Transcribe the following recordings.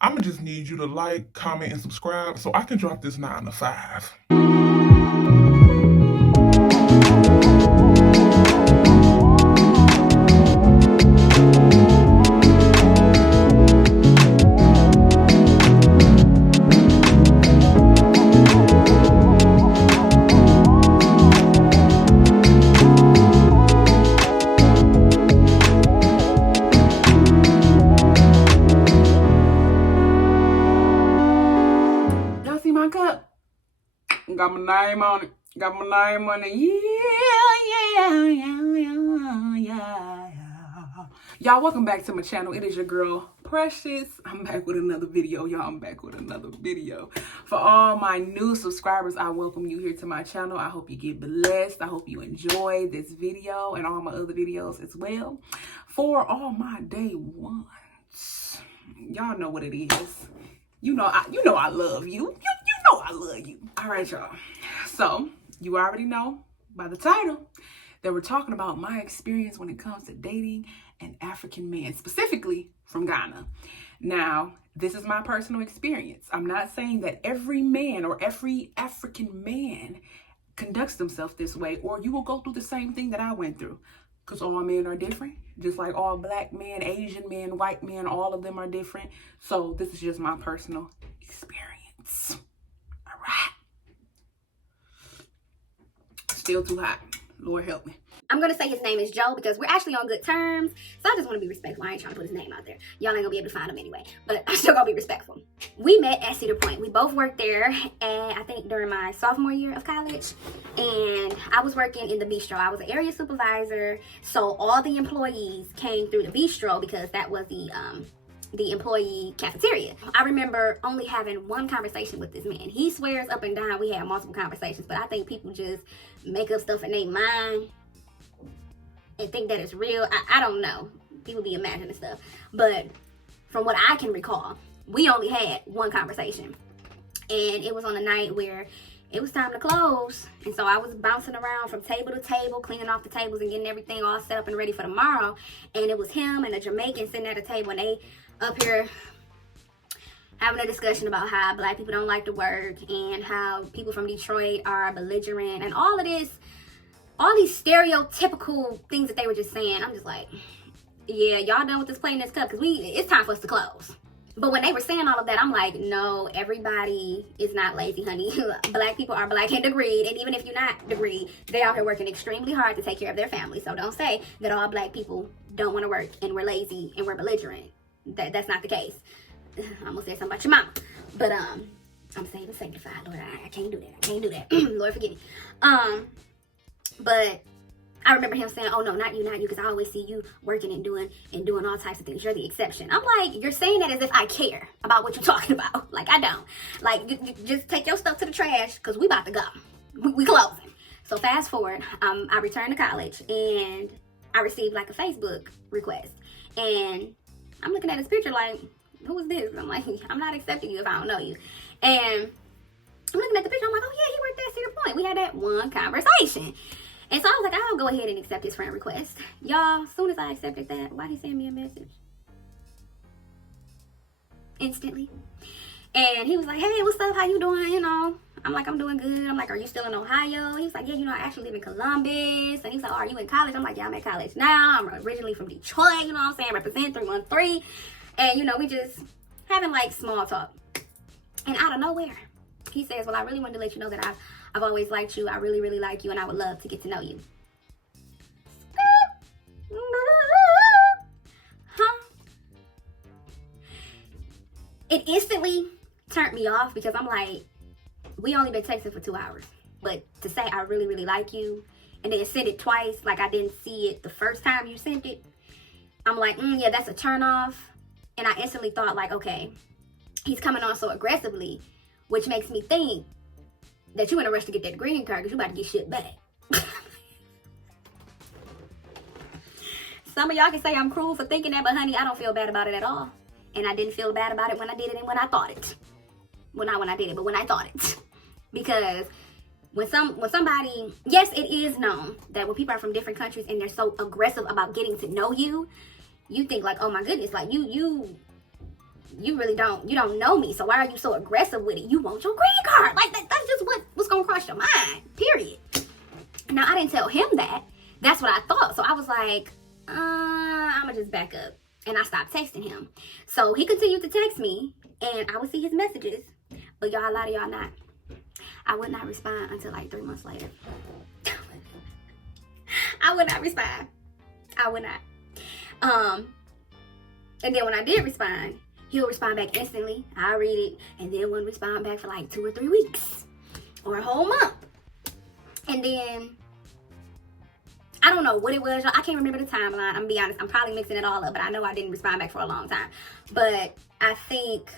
I'ma just need you to like, comment, and subscribe so I can drop this 9 to 5. Y'all see my cup? Got my name on it. Got my name on it. Yeah. Y'all, welcome back to my channel. It is your girl, Precious. I'm back with another video, y'all. I'm back with another video. For all my new subscribers, I welcome you here to my channel. I hope you get blessed. I hope you enjoy this video and all my other videos as well. For all my day ones, y'all know what it is. You know I love you. You know I love you. All right, y'all. So you already know by the title that we're talking about my experience when it comes to dating an African man, specifically from Ghana. Now, this is my personal experience. I'm not saying that every man or every African man conducts themselves this way, or you will go through the same thing that I went through. Because all men are different. Just like all black men, Asian men, white men, all of them are different. So this is just my personal experience. All right. Still too hot. Lord help me. I'm going to say his name is Joe because we're actually on good terms. So I just want to be respectful. I ain't trying to put his name out there. Y'all ain't going to be able to find him anyway. But I'm still going to be respectful. We met at Cedar Point. We both worked there, and I think during my sophomore year of college. And I was working in the bistro. I was an area supervisor. So all the employees came through the bistro because that was the employee cafeteria. I remember only having one conversation with this man. He swears up and down we had multiple conversations, but I think people just make up stuff in their mind and think that it's real. I don't know. People be imagining stuff. But from what I can recall, we only had one conversation. And it was on a night where it was time to close. And so I was bouncing around from table to table, cleaning off the tables and getting everything all set up and ready for tomorrow. And it was him and a Jamaican sitting at a table, and they up here having a discussion about how black people don't like to work and how people from Detroit are belligerent and all of this, all these stereotypical things that they were just saying. I'm just like, yeah, y'all done with this playing this cup because it's time for us to close. But when they were saying all of that, I'm like, no, everybody is not lazy, honey. Black people are black and degreed, and even if you're not degreed, they out here working extremely hard to take care of their family. So don't say that all black people don't want to work and we're lazy and we're belligerent. That's not the case. I almost said something about your mama. But I'm saved and sanctified, Lord. I can't do that. I can't do that. Lord, forgive me. But I remember him saying, oh no, not you, because I always see you working and doing all types of things. You're the exception. I'm like, you're saying that as if I care about what you're talking about. Like, I don't. Like, just take your stuff to the trash because we about to go. We closing. So fast forward, I returned to college and I received like a Facebook request. And I'm looking at his picture like, who is this? I'm like, I'm not accepting you if I don't know you. And I'm looking at the picture. I'm like, oh yeah, he worked at Cedar Point. We had that one conversation. And so I was like, I'll go ahead and accept his friend request. Y'all, as soon as I accepted that, why'd he send me a message? Instantly. And he was like, hey, what's up? How you doing? You know, I'm like, I'm doing good. I'm like, are you still in Ohio? He was like, yeah, you know, I actually live in Columbus. And he was like, oh, are you in college? I'm like, yeah, I'm at college now. I'm originally from Detroit, you know what I'm saying? Represent 313. And, you know, we just having like small talk. And out of nowhere, he says, well, I really wanted to let you know that I've always liked you. I really, really like you, and I would love to get to know you. Huh? It instantly turned me off because I'm like, we only been texting for 2 hours. But to say I really, really like you, and then send it twice, like I didn't see it the first time you sent it, I'm like, yeah, that's a turn off. And I instantly thought like, okay, he's coming on so aggressively, which makes me think that you in a rush to get that green card because you about to get shit back. Some of y'all can say I'm cruel for thinking that, but honey, I don't feel bad about it at all. And I didn't feel bad about it when I did it and when I thought it. Well, not when I did it, but when I thought it. Because when somebody, yes, it is known that when people are from different countries and they're so aggressive about getting to know you, you think like, oh my goodness, like you you really don't know me, so why are you so aggressive with it? You want your green card. Like, that's just what's gonna cross your mind, period. Now, I didn't tell him that. That's what I thought. So I was like, I'm gonna just back up. And I stopped texting him. So he continued to text me, and I would see his messages. But y'all, a lot of y'all not. I would not respond until like 3 months later. I would not respond. I would not. And then when I did respond, he'll respond back instantly. I read it, and then wouldn't respond back for like 2 or 3 weeks or a whole month. And then I don't know what it was, y'all. I can't remember the timeline. I'm gonna be honest. I'm probably mixing it all up, but I know I didn't respond back for a long time. But I think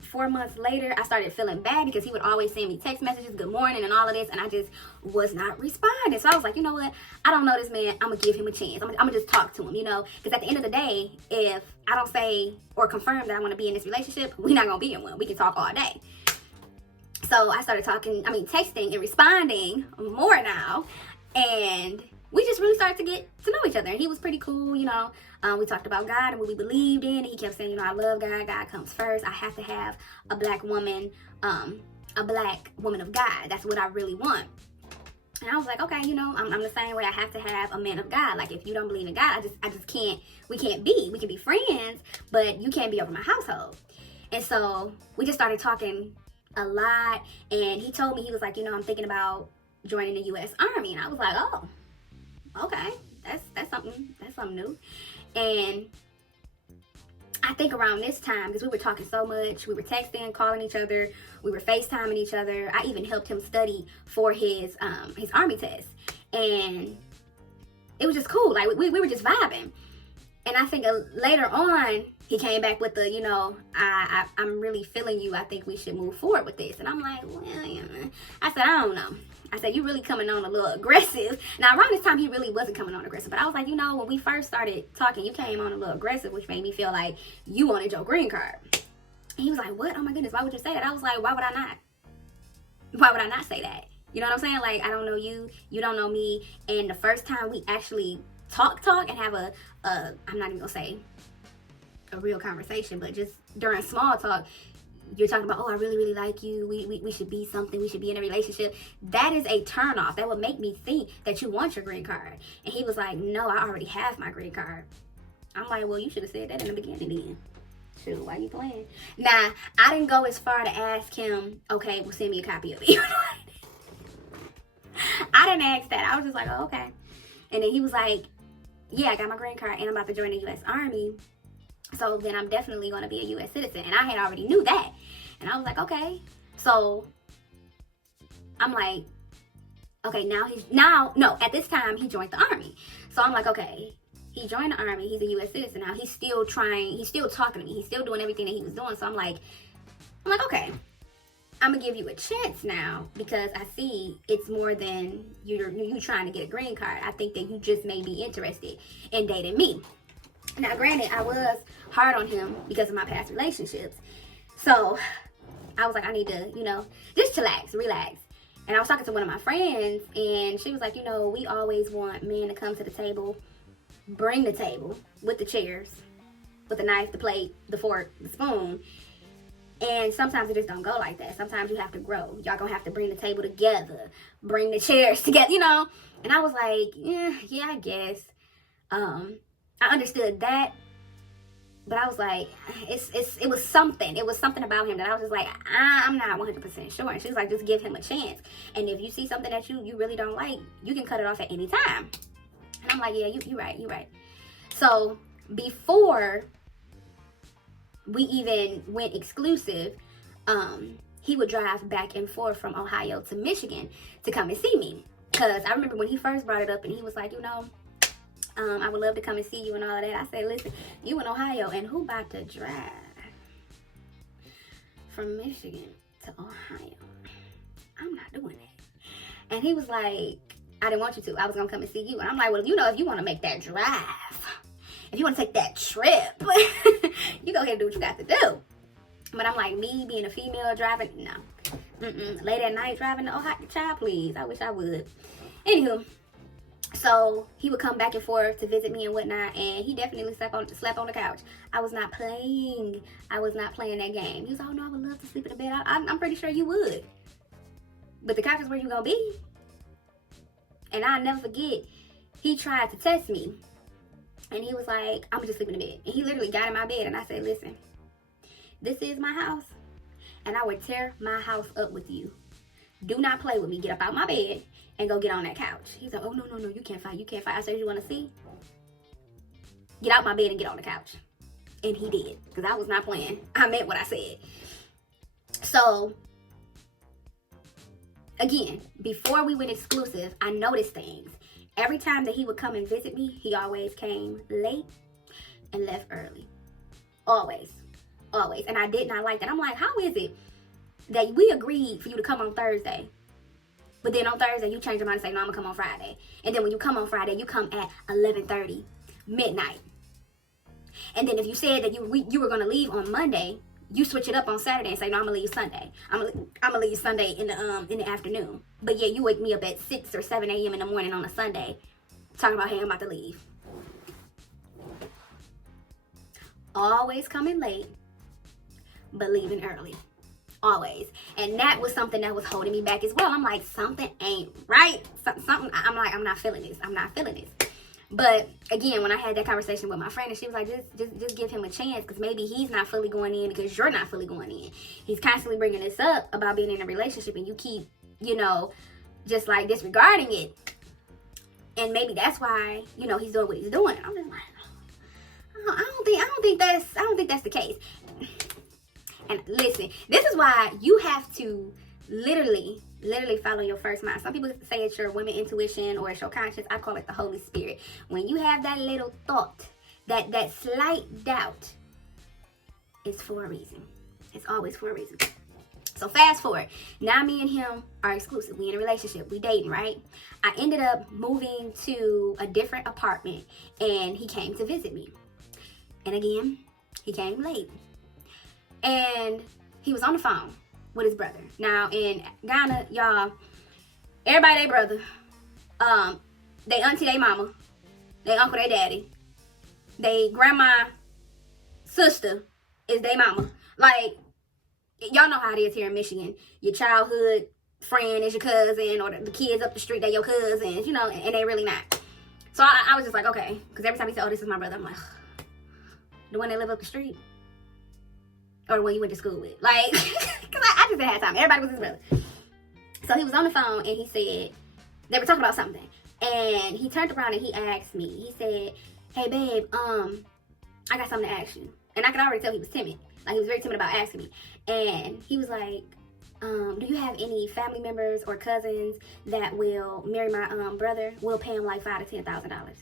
4 months later, I started feeling bad because he would always send me text messages, good morning, and all of this, and I just was not responding. So I was like, you know what? I don't know this man. I'm going to give him a chance. I'm going to just talk to him, you know? Because at the end of the day, if I don't say or confirm that I want to be in this relationship, we're not going to be in one. We can talk all day. So I started texting and responding more now. And we just really started to get to know each other. And he was pretty cool, you know. We talked about God and what we believed in. And he kept saying, you know, I love God. God comes first. I have to have a black woman of God. That's what I really want. And I was like, okay, you know, I'm the same way. I have to have a man of God. Like, if you don't believe in God, I just can't. We can be friends, but you can't be over my household. And so we just started talking a lot. And he told me, he was like, you know, I'm thinking about joining the U.S. Army. And I was like, oh, okay, that's something new. And I think around this time, because we were talking so much, we were texting, calling each other, we were FaceTiming each other. I even helped him study for his Army test. And it was just cool. Like, we were just vibing. And I think later on, he came back with the, you know, I'm really feeling you. I think we should move forward with this. And I'm like, well, yeah. I said, I don't know. I said, you really coming on a little aggressive. Now, around this time, he really wasn't coming on aggressive. But I was like, you know, when we first started talking, you came on a little aggressive, which made me feel like you wanted your green card. And he was like, what? Oh, my goodness, why would you say that? I was like, why would I not? Why would I not say that? You know what I'm saying? Like, I don't know you. You don't know me. And the first time we actually talk and have I'm not even going to say a real conversation, but just during small talk, you're talking about, oh, I really, really like you. We should be something. We should be in a relationship. That is a turnoff. That would make me think that you want your green card. And he was like, no, I already have my green card. I'm like, well, you should have said that in the beginning then. Shoot, why you playing? Nah, I didn't go as far to ask him, okay, well, send me a copy of it. You know what I mean? I didn't ask that. I was just like, oh, okay. And then he was like, yeah, I got my green card and I'm about to join the U.S. Army. So then I'm definitely going to be a U.S. citizen. And I had already knew that. And I was like, okay. So I'm like, okay, at this time, he joined the Army. So I'm like, okay, he joined the Army. He's a U.S. citizen now. He's still talking to me. He's still doing everything that he was doing. So I'm like, okay, I'm going to give you a chance now because I see it's more than you trying to get a green card. I think that you just may be interested in dating me. Now, granted, I was hard on him because of my past relationships. So I was like, I need to, you know, just relax. And I was talking to one of my friends, and she was like, you know, we always want men to come to the table, bring the table with the chairs, with the knife, the plate, the fork, the spoon. And sometimes it just don't go like that. Sometimes you have to grow. Y'all gonna have to bring the table together, bring the chairs together, you know? And I was like, yeah, I guess. I understood that, but I was like, it was something. It was something about him that I was just like, I'm not 100% sure. And she was like, just give him a chance. And if you see something that you really don't like, you can cut it off at any time. And I'm like, yeah, you're right. So before we even went exclusive, he would drive back and forth from Ohio to Michigan to come and see me. Because I remember when he first brought it up and he was like, you know, I would love to come and see you and all of that. I said, listen, you in Ohio, and who about to drive from Michigan to Ohio? I'm not doing that. And he was like, I didn't want you to. I was going to come and see you. And I'm like, well, you know, if you want to make that drive, if you want to take that trip, you go ahead and do what you got to do. But I'm like, me being a female driving, no. Late at night driving to Ohio, child, please. I wish I would. Anywho. So he would come back and forth to visit me and whatnot, and he definitely slept on the couch. I was not playing. I was not playing that game. He was like, oh no, I would love to sleep in the bed. I'm pretty sure you would. But the couch is where you gonna be. And I'll never forget, he tried to test me. And he was like, I'm gonna just sleep in the bed. And he literally got in my bed, and I said, listen, this is my house, and I would tear my house up with you. Do not play with me. Get up out my bed and go get on that couch. He's like, oh, no, you can't fight. You can't fight. I said, you want to see? Get out my bed and get on the couch. And he did, because I was not playing. I meant what I said. So, again, before we went exclusive, I noticed things. Every time that he would come and visit me, he always came late and left early. Always. Always. And I did not like that. I'm like, how is it that we agreed for you to come on Thursday, but then on Thursday you change your mind and say, no, I'm gonna come on Friday. And then when you come on Friday, you come at 11:30, midnight. And then if you said that you were gonna leave on Monday, you switch it up on Saturday and say, no, I'm gonna leave Sunday. I'm gonna leave Sunday in the afternoon. But yeah, you wake me up at 6 or 7 a.m. in the morning on a Sunday, talking about, hey, I'm about to leave. Always coming late, but leaving early. Always. And that was something that was holding me back as well. I'm like, something ain't right. Something, I'm like, I'm not feeling this. I'm not feeling this. But again, when I had that conversation with my friend, and she was like, just give him a chance, because maybe he's not fully going in because you're not fully going in. He's constantly bringing this up about being in a relationship, and you keep, just like disregarding it. And maybe that's why, he's doing what he's doing. I'm just like, I don't think that's the case. And listen, this is why you have to literally follow your first mind. Some people say it's your women intuition or it's your conscience. I call it the Holy Spirit. When you have that little thought, that slight doubt, it's for a reason. It's always for a reason. So fast forward. Now me and him are exclusive. We in a relationship. We dating, right? I ended up moving to a different apartment, and he came to visit me. And again, he came late. And he was on the phone with his brother. Now in Ghana, y'all, everybody they brother. They auntie, they mama. They uncle, they daddy. They grandma, sister is they mama. Like, y'all know how it is here in Michigan. Your childhood friend is your cousin, or the kids up the street, they your cousins, and they really not. So I was just like, okay. Because every time he said, oh, this is my brother, I'm like, the one that live up the street? Or the one you went to school with? Like, because I just didn't have time. Everybody was his brother. So he was on the phone, and he said, they were talking about something. And he turned around and he asked me, he said, hey, babe, I got something to ask you. And I could already tell he was timid. Like, he was very timid about asking me. And he was like, do you have any family members or cousins that will marry my brother? We'll pay him like $5,000 to $10,000.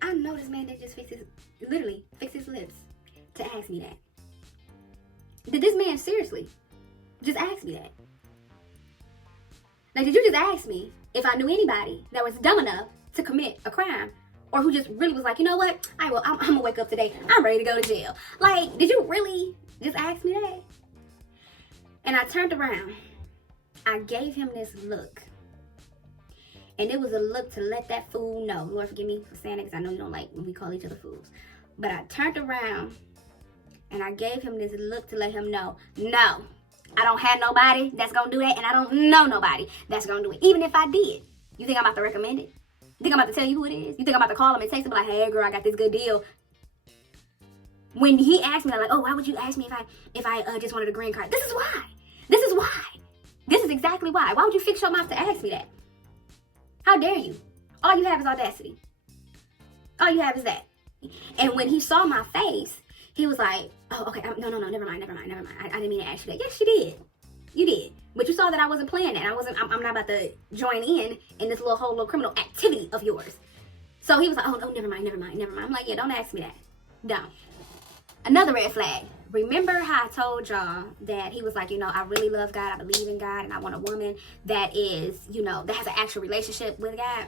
I know this man that just fix his lips to ask me that. Did this man seriously just ask me that? Like, did you just ask me if I knew anybody that was dumb enough to commit a crime, or who just really was like, you know what? I'm gonna wake up today. I'm ready to go to jail. Like, did you really just ask me that? And I turned around. I gave him this look. And it was a look to let that fool know. Lord, forgive me for saying it, because I know you don't like when we call each other fools. But I turned around and I gave him this look to let him know, no, I don't have nobody that's going to do that, and I don't know nobody that's going to do it. Even if I did, you think I'm about to recommend it? You think I'm about to tell you who it is? You think I'm about to call him and text him like, hey, girl, I got this good deal? When he asked me, like, oh, why would you ask me if I just wanted a green card? This is why. This is why. This is exactly why. Why would you fix your mouth to ask me that? How dare you? All you have is audacity. All you have is that. And when he saw my face, he was like, oh, okay, no, never mind. I didn't mean to ask you that. Yes, you did. You did. But you saw that I wasn't playing that. I'm not about to join in this whole little criminal activity of yours. So he was like, oh, never mind. I'm like, yeah, don't ask me that. Don't. Another red flag. Remember how I told y'all that he was like, I really love God, I believe in God, and I want a woman that is, that has an actual relationship with God?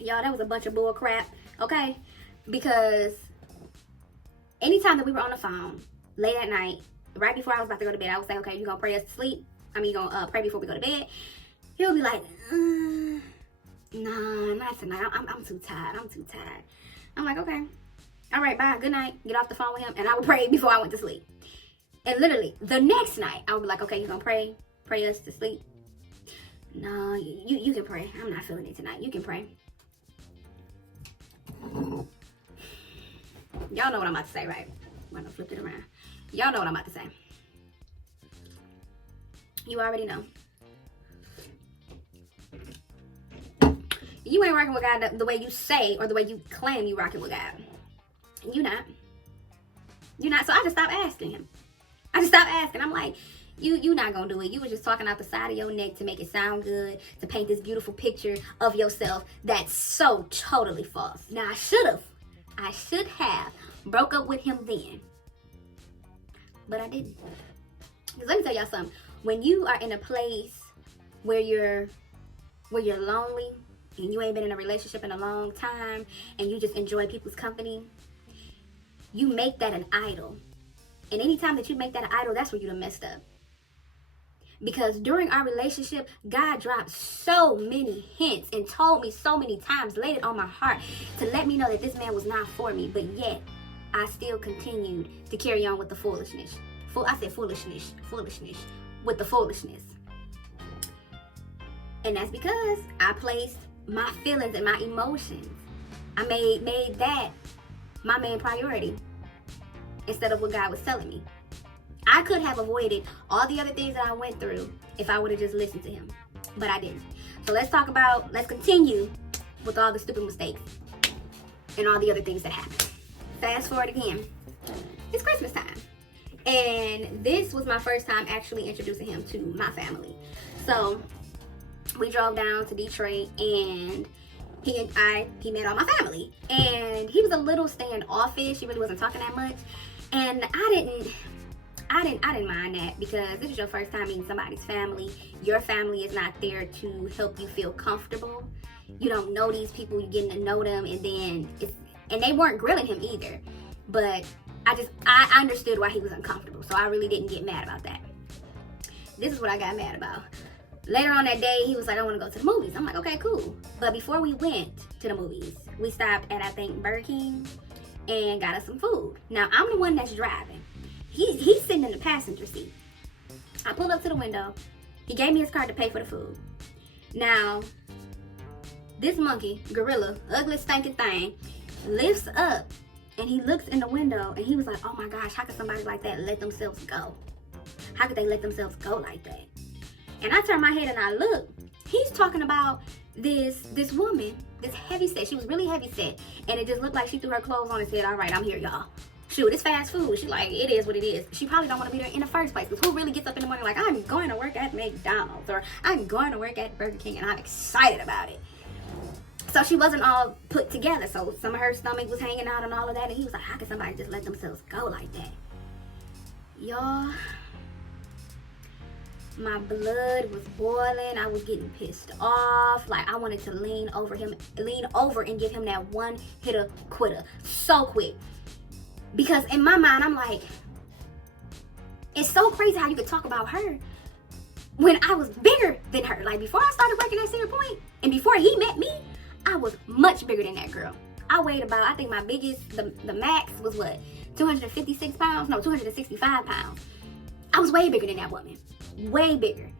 Y'all, that was a bunch of bull crap, okay? Because anytime that we were on the phone, late at night, right before I was about to go to bed, I would say, okay, you gonna pray us to sleep? pray before we go to bed. He'll be like, nah, not tonight. I'm too tired. I'm like, okay. All right, bye. Good night. Get off the phone with him. And I would pray before I went to sleep. And literally, the next night, I would be like, okay, you gonna pray? Pray us to sleep? No, you can pray. I'm not feeling it tonight. You can pray. Y'all know what I'm about to say, right? I'm gonna flip it around. Y'all know what I'm about to say. You already know. You ain't rocking with God the way you say or the way you claim you rocking with God. You're not. So I just stopped asking him. I'm like, you not gonna do it. You were just talking out the side of your neck to make it sound good, to paint this beautiful picture of yourself that's so totally false. Now I should have broke up with him then, but I didn't. Because let me tell y'all something. When you are in a place where you're lonely and you ain't been in a relationship in a long time and you just enjoy people's company, you make that an idol. And anytime that you make that an idol, that's where you done messed up. Because during our relationship, God dropped so many hints and told me so many times, laid it on my heart to let me know that this man was not for me. But yet, I still continued to carry on with the foolishness. Foolishness. With the foolishness. And that's because I placed my feelings and my emotions. I made that my main priority instead of what God was telling me. I could have avoided all the other things that I went through if I would have just listened to him, but I didn't. So let's continue with all the stupid mistakes and all the other things that happened. Fast forward again. It's Christmas time. And this was my first time actually introducing him to my family. So we drove down to Detroit and he met all my family. And he was a little standoffish. He really wasn't talking that much. And I didn't mind that, because this is your first time meeting somebody's family. Your family is not there to help you feel comfortable. You don't know these people, you're getting to know them, and they weren't grilling him either. But I understood why he was uncomfortable, so I really didn't get mad about that. This is what I got mad about. Later on that day, he was like, I want to go to the movies. I'm like, okay, cool. But before we went to the movies, we stopped at, I think, Burger King and got us some food. Now, I'm the one that's driving. He's sitting in the passenger seat. I pulled up to the window. He gave me his card to pay for the food. Now, this monkey, gorilla, ugly stinking thing, lifts up and he looks in the window and he was like, oh my gosh, how could somebody like that let themselves go? How could they let themselves go like that? And I turned my head and I looked. He's talking about this woman, this heavy set. She was really heavy set. And it just looked like she threw her clothes on and said, all right, I'm here, y'all. Shoot, it's fast food. She like, it is what it is. She probably don't want to be there in the first place. Because who really gets up in the morning like, I'm going to work at McDonald's or I'm going to work at Burger King and I'm excited about it. So she wasn't all put together. So some of her stomach was hanging out and all of that. And he was like, how can somebody just let themselves go like that? Y'all, my blood was boiling. I was getting pissed off. Like, I wanted to lean over and give him that one hitter quitter so quick. Because in my mind, I'm like, it's so crazy how you could talk about her when I was bigger than her. Like, before I started working at Cedar Point and before he met me, I was much bigger than that girl. I weighed about, I think my biggest, the max was what, 256 pounds? No, 265 pounds. I was way bigger than that woman. Way bigger.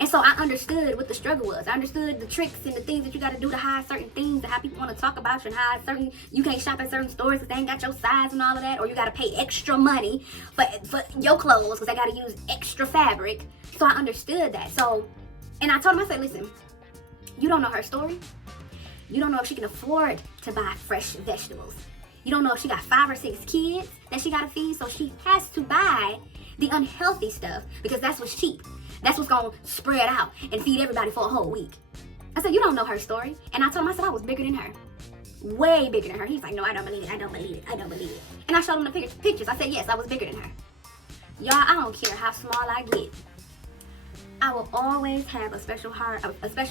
And so I understood what the struggle was. I understood the tricks and the things that you got to do to hide certain things, and how people want to talk about you, and hide you can't shop at certain stores because they ain't got your size and all of that, or you got to pay extra money for your clothes because they got to use extra fabric. So I understood that. So, and I told him, I said, listen, you don't know her story. You don't know if she can afford to buy fresh vegetables. You don't know if she got 5 or 6 kids that she got to feed, so she has to buy the unhealthy stuff because that's what's cheap. That's what's going to spread out and feed everybody for a whole week. I said, you don't know her story. And I told him, I said, I was bigger than her. Way bigger than her. He's like, no, I don't believe it. I don't believe it. I don't believe it. And I showed him the pictures. I said, yes, I was bigger than her. Y'all, I don't care how small I get. I will always have a special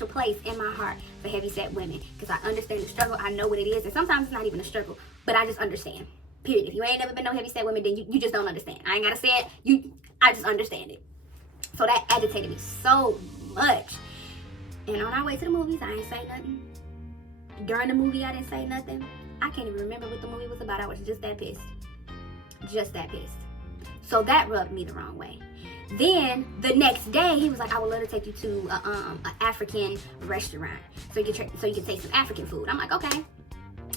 place in my heart for heavyset women because I understand the struggle. I know what it is. And sometimes it's not even a struggle, but I just understand. Period. If you ain't never been no heavyset women, then you just don't understand. I ain't got to say it. I just understand it. So that agitated me so much. And on our way to the movies, I ain't say nothing. During the movie, I didn't say nothing. I can't even remember what the movie was about. I was just that pissed. Just that pissed. So that rubbed me the wrong way. Then the next day, he was like, I would love to take you to an African restaurant so you can taste some African food. I'm like, okay.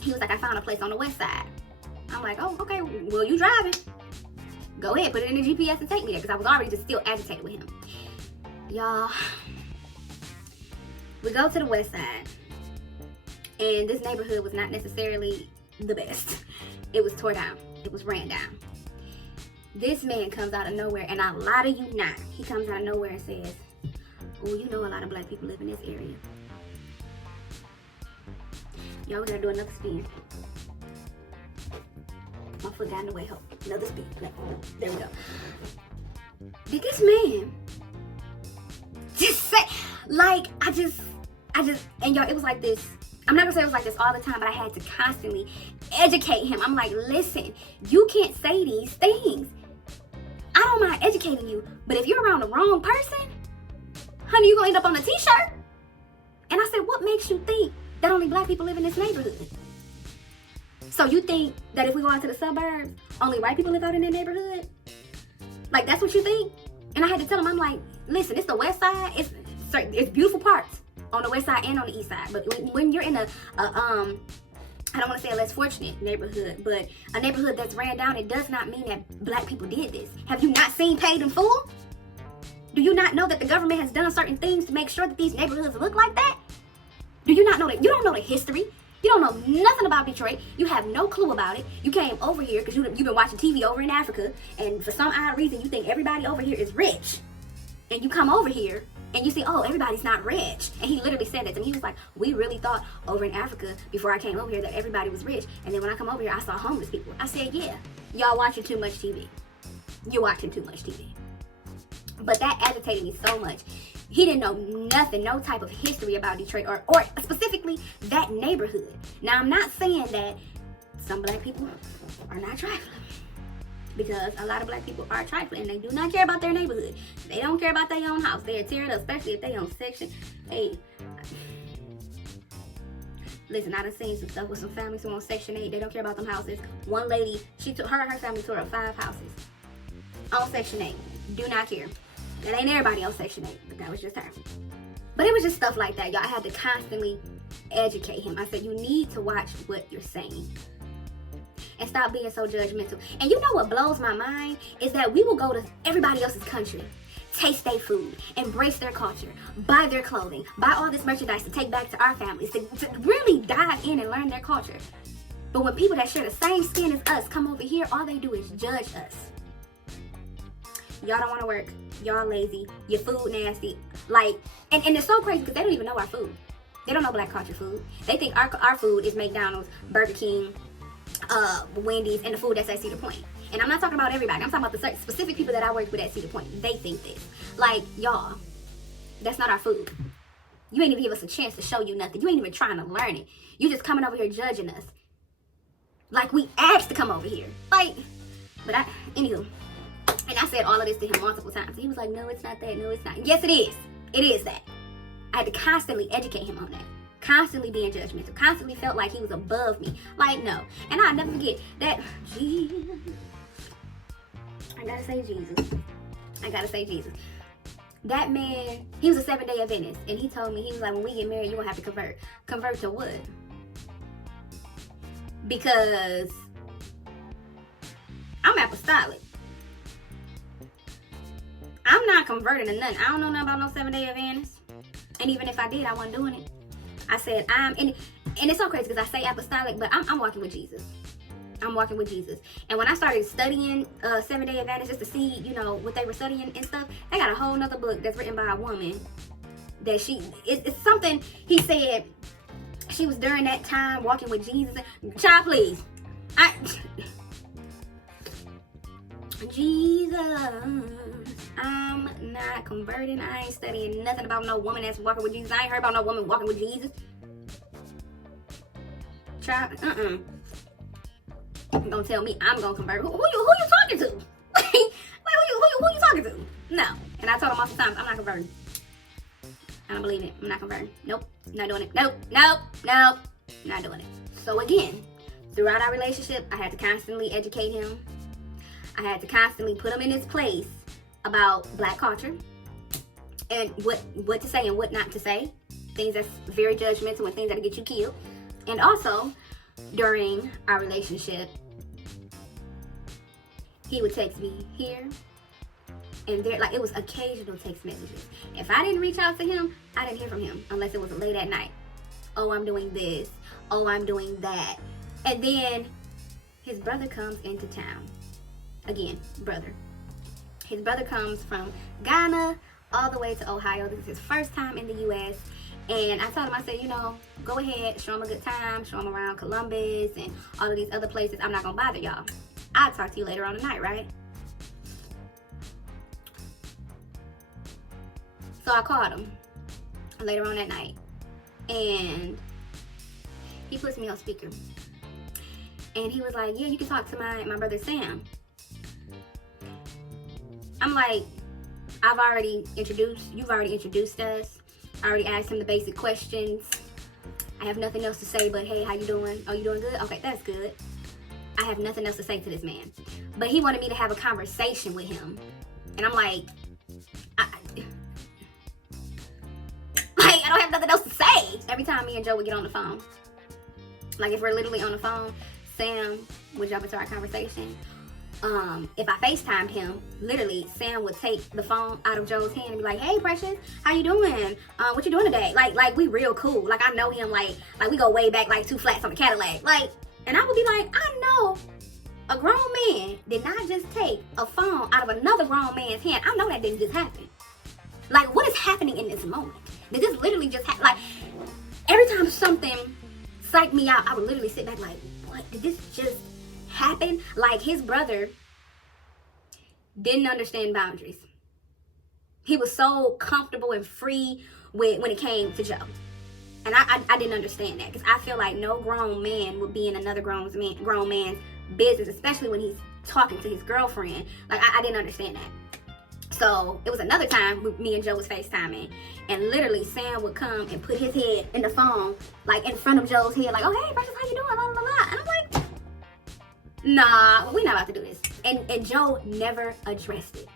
He was like, I found a place on the west side. I'm like, oh, okay. Well, you driving. Go ahead, put it in the GPS and take me there, because I was already just still agitated with him. Y'all, we go to the west side, and this neighborhood was not necessarily the best. It was tore down. It was ran down. This man comes out of nowhere, and I lie to you not. He comes out of nowhere and says, oh, you know a lot of black people live in this area. Y'all, we gotta do another spin. My foot got in the way. Hold. Another spin. There we go. Did this man just say, like, I just, and y'all, it was like this. I'm not gonna say it was like this all the time, but I had to constantly educate him. I'm like, listen, you can't say these things. I don't mind educating you, but if you're around the wrong person, honey, you're gonna end up on a t-shirt. And I said, what makes you think that only black people live in this neighborhood? So you think that if we go out to the suburbs, only white people live out in that neighborhood? Like, that's what you think? And I had to tell him, I'm like, listen, it's the west side. It's beautiful parts on the west side and on the east side. But when you're in I don't want to say a less fortunate neighborhood, but a neighborhood that's ran down, it does not mean that black people did this. Have you not seen Paid in Full? Do you not know that the government has done certain things to make sure that these neighborhoods look like that? Do you not know that? You don't know the history. You don't know nothing about Detroit. You have no clue about it. You came over here because you've been watching TV over in Africa, and for some odd reason you think everybody over here is rich. And you come over here and you see, oh, everybody's not rich. And he literally said that to me. He was like, we really thought over in Africa before I came over here that everybody was rich. And then when I come over here, I saw homeless people. I said, yeah, y'all watching too much TV. You're watching too much TV. But that agitated me so much. He didn't know nothing, no type of history about Detroit or specifically that neighborhood. Now, I'm not saying that some black people are not trifling, because a lot of black people are trifling and they do not care about their neighborhood. They don't care about their own house. They'll tear it up, especially if they on Section 8. Listen, I done seen some stuff with some families who on Section 8. They don't care about them houses. One lady, her family tore up 5 houses on Section 8. Do not care. That ain't everybody on Section 8, but that was just her. But it was just stuff like that, y'all. I had to constantly educate him. I said, you need to watch what you're saying and stop being so judgmental. And you know what blows my mind is that we will go to everybody else's country, taste their food, embrace their culture, buy their clothing, buy all this merchandise to take back to our families, to really dive in and learn their culture. But when people that share the same skin as us come over here, all they do is judge us. Y'all don't want to work. Y'all lazy. Your food nasty. Like, and it's so crazy because they don't even know our food. They don't know black culture food. They think our food is McDonald's, Burger King, Wendy's, and the food that's at Cedar Point. And I'm not talking about everybody. I'm talking about the specific people that I worked with at Cedar Point. They think this. Like, y'all, that's not our food. You ain't even give us a chance to show you nothing. You ain't even trying to learn it. You just coming over here judging us. Like, we asked to come over here. Like, but anywho. And I said all of this to him multiple times. He was like, no, it's not that. No, it's not. Yes, it is. It is that. I had to constantly educate him on that. Constantly being judgmental. Constantly felt like he was above me. Like, no. And I'll never forget that. Jesus. I gotta say Jesus. I gotta say Jesus. That man, he was a 7-day Adventist. And he told me, he was like, when we get married, you're gonna have to convert. Convert to what? Because I'm apostolic. I'm not converting to nothing. I don't know nothing about no 7-day Adventist. And even if I did, I wasn't doing it. I said, and it's so crazy because I say apostolic, but I'm walking with Jesus. I'm walking with Jesus. And when I started studying 7-day Adventists just to see, you know, what they were studying and stuff, they got a whole nother book that's written by a woman that it's something he said she was during that time walking with Jesus. Child, please. Jesus. I'm not converting. I ain't studying nothing about no woman that's walking with Jesus. I ain't heard about no woman walking with Jesus. Child, Don't tell me I'm gonna convert. Who you talking to? Like, who you talking to? No. And I told him multiple times, I'm not converting. I don't believe it. I'm not converting. Nope. Not doing it. Nope. Nope. Nope. Not doing it. So again, throughout our relationship, I had to constantly educate him. I had to constantly put him in his place about black culture and what to say and what not to say. Things that's very judgmental and things that'll get you killed. And also, during our relationship, he would text me here and there. Like, it was occasional text messages. If I didn't reach out to him, I didn't hear from him unless it was late at night. Oh, I'm doing this. Oh, I'm doing that. And then his brother comes into town. Again, brother. His brother comes from Ghana all the way to Ohio. This is his first time in the U.S. And I told him, I said, you know, go ahead, show him a good time, show him around Columbus and all of these other places. I'm not going to bother y'all. I'll talk to you later on tonight, right? So I called him later on that night. And he puts me on speaker. And he was like, yeah, you can talk to my brother Sam. I'm like, you've already introduced us. I already asked him the basic questions. I have nothing else to say but, hey, how you doing? Oh, you doing good? Okay, that's good. I have nothing else to say to this man. But he wanted me to have a conversation with him. And I'm like, I don't have nothing else to say. Every time me and Joe would get on the phone, like if we're literally on the phone, Sam would jump into our conversation. If I FaceTimed him, literally, Sam would take the phone out of Joe's hand and be like, hey, Precious, how you doing? What you doing today? Like we real cool. Like, I know him, like we go way back, like 2 flats on the Cadillac. Like, and I would be like, I know a grown man did not just take a phone out of another grown man's hand. I know that didn't just happen. Like, what is happening in this moment? Did this literally just happen? Like, every time something psyched me out, I would literally sit back like, what? Did this just happen? Like, his brother didn't understand boundaries. He was so comfortable and free when it came to Joe. And I didn't understand that, because I feel like no grown man would be in another grown man's business, especially when he's talking to his girlfriend. Like, I didn't understand that. So it was another time me and Joe was FaceTiming, and literally Sam would come and put his head in the phone, like in front of Joe's head, like, oh, hey, Precious, how you doing? Blah, blah, blah. And I'm like, nah, we're not about to do this. And Joe never addressed it.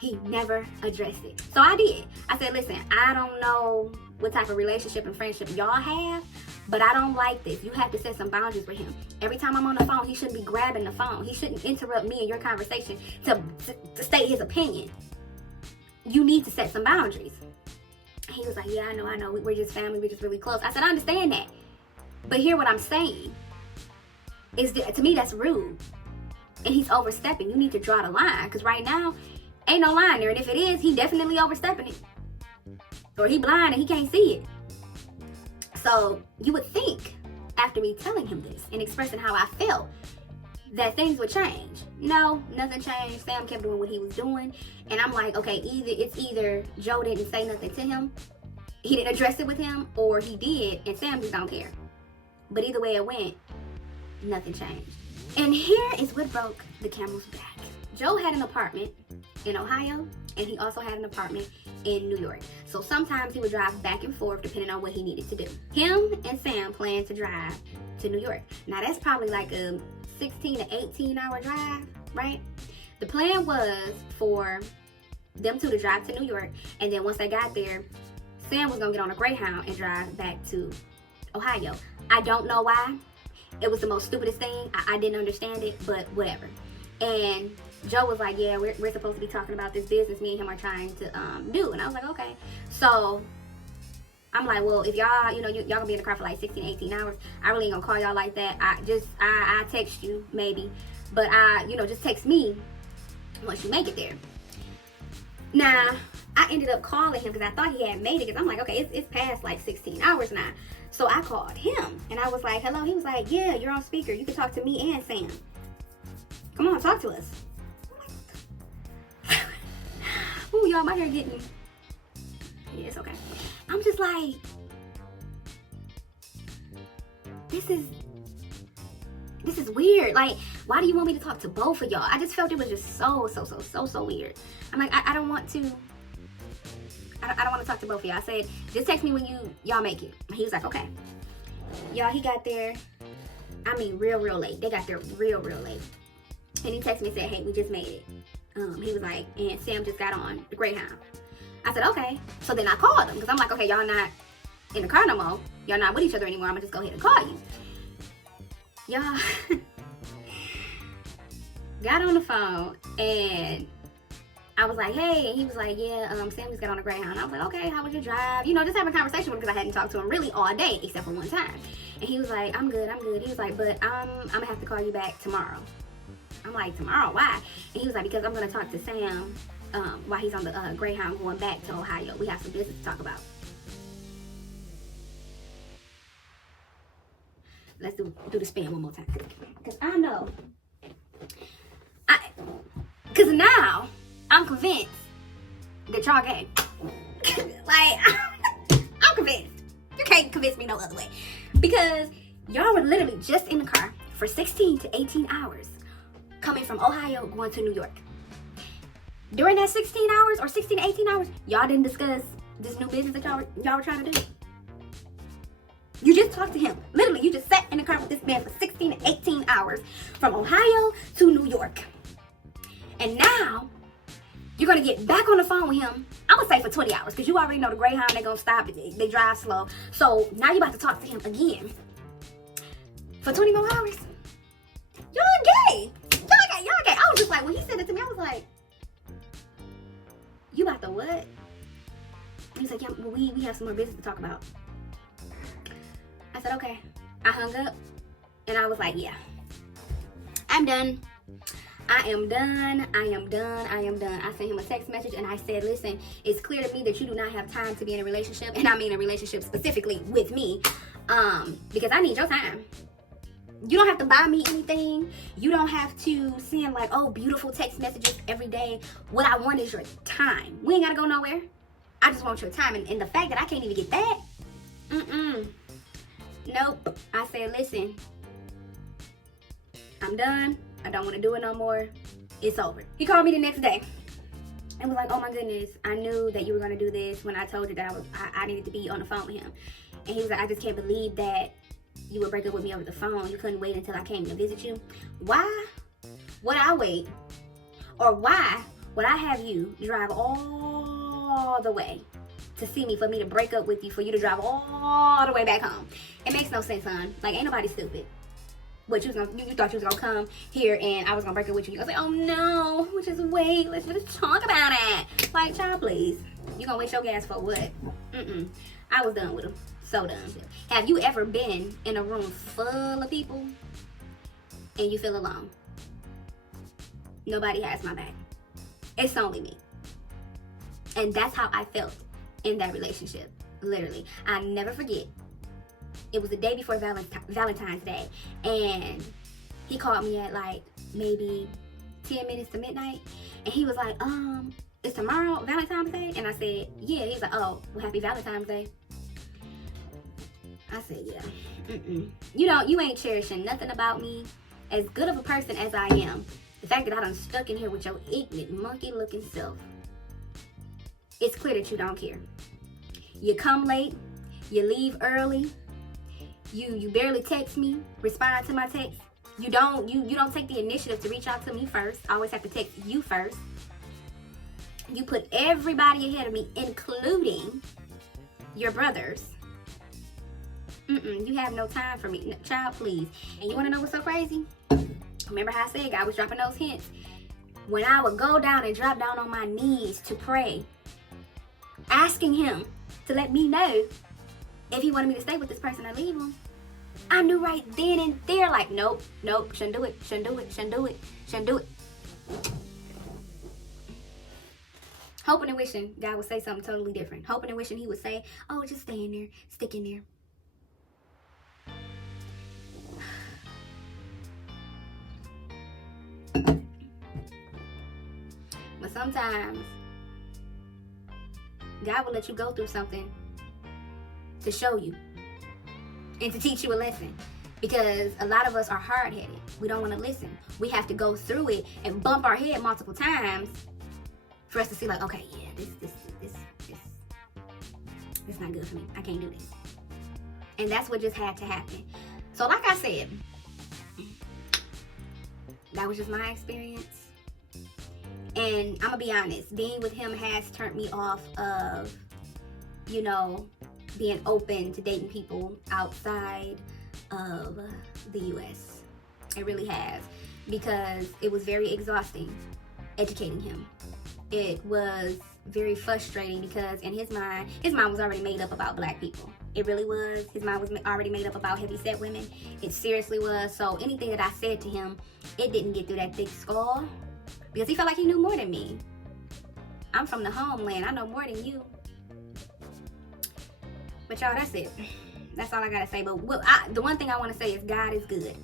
He never addressed it. So I did. I said, listen, I don't know what type of relationship and friendship y'all have, but I don't like this. You have to set some boundaries with him. Every time I'm on the phone, he shouldn't be grabbing the phone. He shouldn't interrupt me in your conversation to state his opinion. You need to set some boundaries. He was like, yeah, I know. We're just family. We're just really close. I said, I understand that. But hear what I'm saying. To me, that's rude. And he's overstepping. You need to draw the line. Because right now, ain't no line there. And if it is, he definitely overstepping it. Or he blind and he can't see it. So you would think, after me telling him this and expressing how I felt, that things would change. No, nothing changed. Sam kept doing what he was doing. And I'm like, okay, either Joe didn't say nothing to him, he didn't address it with him, or he did and Sam just don't care. But either way it went, nothing changed. And here is what broke the camel's back. Joe had an apartment in Ohio, and he also had an apartment in New York. So sometimes he would drive back and forth depending on what he needed to do. Him and Sam planned to drive to New York. Now that's probably like a 16 to 18 hour drive, right? The plan was for them two to drive to New York, and then once they got there, Sam was gonna get on a Greyhound and drive back to Ohio. I don't know why. It was the most stupidest thing. I didn't understand it, but whatever. And Joe was like, yeah, we're supposed to be talking about this business me and him are trying to do. And I was like, okay. So I'm like, well, if y'all, y'all gonna be in the car for like 16, 18 hours, I really ain't gonna call y'all like that. I text you maybe, but just text me once you make it there. Now, I ended up calling him because I thought he had made it, because I'm like, okay, it's past like 16 hours now. So I called him and I was like, hello. He was like, yeah, you're on speaker. You can talk to me and Sam. Come on, talk to us. Ooh, y'all, my hair getting... Yeah, it's okay. I'm just like... this is weird. Like, why do you want me to talk to both of y'all? I just felt it was just so weird. I'm like, I don't want to. I don't want to talk to both of y'all. I said, just text me when y'all make it. He was like, okay. Y'all, he got there, I mean, real late. They got there real late. And he texted me and said, hey, we just made it. He was like, and Sam just got on the Greyhound. I said, okay. So then I called him because I'm like, okay, y'all not in the car no more. Y'all not with each other anymore. I'm going to just go ahead and call you. Y'all got on the phone and I was like, hey, and he was like, yeah, Sam just got on the Greyhound. I was like, okay, how was your drive? You know, just having a conversation with him because I hadn't talked to him really all day except for one time. And he was like, I'm good. He was like, but I'm going to have to call you back tomorrow. I'm like, tomorrow? Why? And he was like, because I'm going to talk to Sam while he's on the Greyhound going back to Ohio. We have some business to talk about. Let's do the spin one more time. Because I know. Because now I'm convinced that y'all gay. Like, I'm convinced. You can't convince me no other way. Because y'all were literally just in the car for 16 to 18 hours coming from Ohio going to New York. During that 16 hours or 16 to 18 hours, y'all didn't discuss this new business that y'all were trying to do. You just talked to him. Literally, you just sat in the car with this man for 16 to 18 hours from Ohio to New York. And now, you're going to get back on the phone with him, I'm going to say for 20 hours, because you already know the Greyhound, they're going to stop, they drive slow. So, now you're about to talk to him again for 20 more hours. Y'all gay. Y'all gay. I was just like, when he said it to me, I was like, you about to what? He's like, yeah, well, we have some more business to talk about. I said, okay. I hung up, and I was like, yeah, I'm done. I am done. I sent him a text message and I said, listen, it's clear to me that you do not have time to be in a relationship. And I mean a relationship specifically with me. Because I need your time. You don't have to buy me anything. You don't have to send like, oh, beautiful text messages every day. What I want is your time. We ain't gotta go nowhere. I just want your time. And the fact that I can't even get that, nope. I said, listen, I'm done. I don't want to do it no more. It's over. He called me the next day and was like, oh my goodness, I knew that you were going to do this when I told you that I needed to be on the phone with him. And he was like, I just can't believe that you would break up with me over the phone. You couldn't wait until I came to visit you. Why would I wait? Or why would I have you drive all the way to see me, for me to break up with you, for you to drive all the way back home? It makes no sense, son. Like, ain't nobody stupid. What you thought you was gonna come here and I was gonna break up with you. You was like, oh no, we'll just wait. Let's just talk about it. Like, child, please. You gonna waste your gas for what? I was done with him. So done. Have you ever been in a room full of people and you feel alone? Nobody has my back. It's only me. And that's how I felt in that relationship. Literally. I never forget. It was the day before Valentine's Day, and he called me at like maybe 10 minutes to midnight, and he was like, is tomorrow Valentine's Day? And I said, yeah. He's like, oh, well, happy Valentine's Day. I said, yeah. You know, you ain't cherishing nothing about me. As good of a person as I am, the fact that I done stuck in here with your ignorant, monkey-looking self, it's clear that you don't care. You come late, you leave early. You barely text me, respond to my text. You don't take the initiative to reach out to me first. I always have to text you first. You put everybody ahead of me, including your brothers. You have no time for me. No, child, please. And you want to know what's so crazy? Remember how I said God was dropping those hints? When I would go down and drop down on my knees to pray, asking him to let me know if he wanted me to stay with this person or leave him, I knew right then and there, like, nope, shouldn't do it. Hoping and wishing God would say something totally different. Hoping and wishing he would say, oh, just stay in there, stick in there. But sometimes God will let you go through something to show you and to teach you a lesson. Because a lot of us are hard-headed. We don't want to listen. We have to go through it and bump our head multiple times for us to see like, okay, yeah, this not good for me. I can't do this. And that's what just had to happen. So like I said, that was just my experience. And I'm gonna be honest, being with him has turned me off of, you know, being open to dating people outside of the US. It really has, because it was very exhausting educating him. It was very frustrating because in his mind was already made up about black people. It really was. His mind was already made up about heavy-set women. It seriously was. So anything that I said to him, it didn't get through that thick skull because he felt like he knew more than me. I'm from the homeland. I know more than you. But y'all, that's it. That's all I gotta say. But the one thing I want to say is God is good.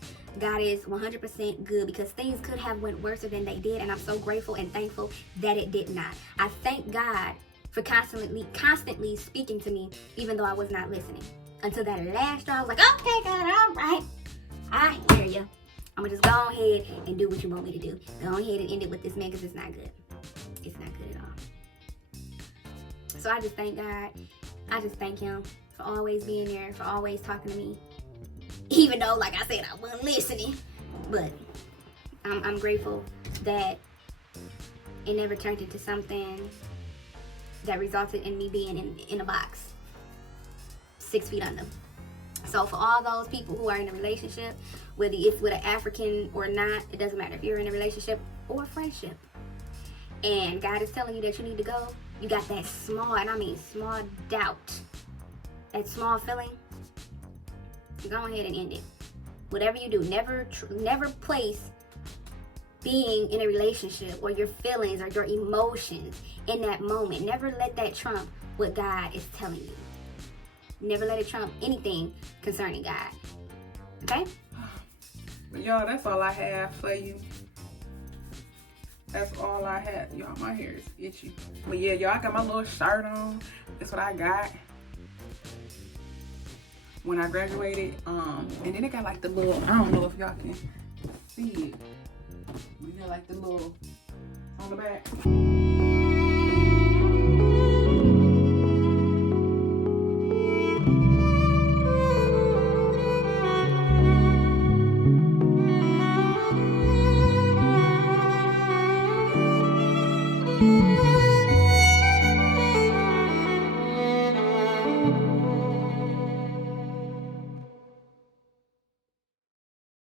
God is 100% good, because things could have went worse than they did, and I'm so grateful and thankful that it did not. I thank God for constantly speaking to me, even though I was not listening. Until that last straw, I was like, okay, God, all right, I hear you. I'm gonna just go ahead and do what you want me to do. Go ahead and end it with this man, because it's not good. It's not good at all. So I just thank God. I just thank him for always being there, for always talking to me. Even though, like I said, I wasn't listening. But I'm grateful that it never turned into something that resulted in me being in a box 6 feet under. So for all those people who are in a relationship, whether it's with an African or not, it doesn't matter if you're in a relationship or a friendship, and God is telling you that you need to go, you got that small, and I mean small doubt, that small feeling, go ahead and end it. Whatever you do, never place being in a relationship or your feelings or your emotions in that moment. Never let that trump what God is telling you. Never let it trump anything concerning God. Okay? But y'all, that's all I have for you. That's all I have. Y'all, my hair is itchy. But yeah, y'all, I got my little shirt on. That's what I got when I graduated. And then it got like the little, I don't know if y'all can see it. We got like the little on the back.